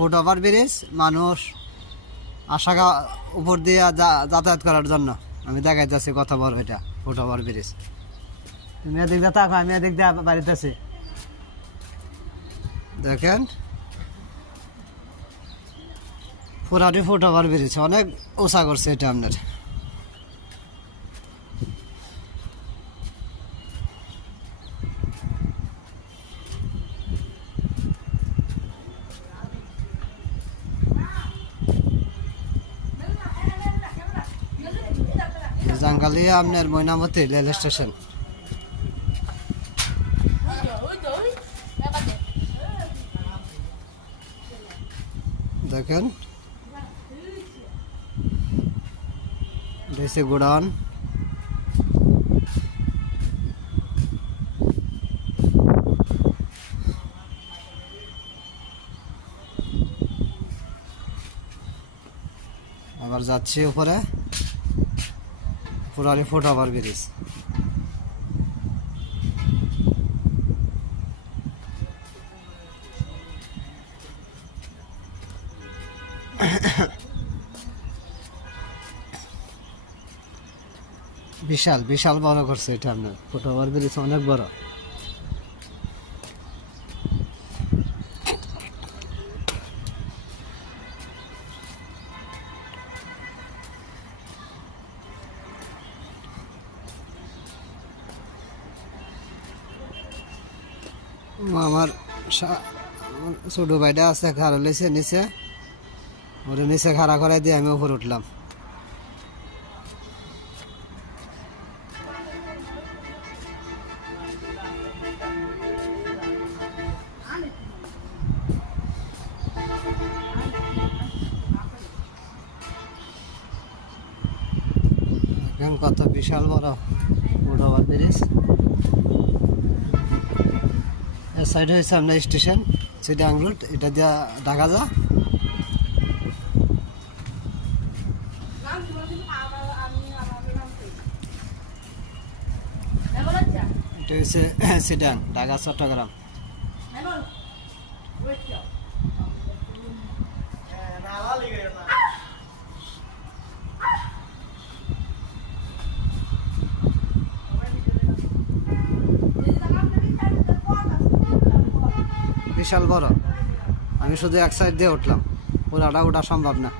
Foot over bridge, মানুষ আশা উপর দিয়ে যাতায়াত করার জন্য আমি দেখাই যাচ্ছি কত বড় এটা ফুটওভার ব্রিজ। তুমি এদিক দিয়ে তাকো, আমি এদিক দিয়ে বাড়িতে আছি। দেখেন পুরাটি ফুটওভার ব্রিজ, অনেক উঁচা করছে এটা আপনার। জাঙ্গালিয়া আপনার ময়নামতি রেল স্টেশন। দেখেন দেশে গোডাউন। আবার যাচ্ছি উপরে, পুরানি ফুটওভার ব্রিজ। বিশাল বিশাল বড় করছে এটা আপনার ফুটওভার ব্রিজ, অনেক বড়। আমার ছোট ভাইটা আছে খাড়া লেছে নিচে, ওরে নিচে খাড়া করাই দিয়ে আমি উপরে উঠলাম। এখন কত বিশাল বড় ফুটওভার ব্রিজ। এর সাইডে হচ্ছে আপনার স্টেশন চিটাগাং রোড, এটা দিয়ে ঢাকা যা। এটা হচ্ছে চিটাগাং, ঢাকা চট্টগ্রাম। বিশাল বড়, আমি শুধু এক সাইড দিয়ে উঠলাম, পুরাটা ওঠা সম্ভব না।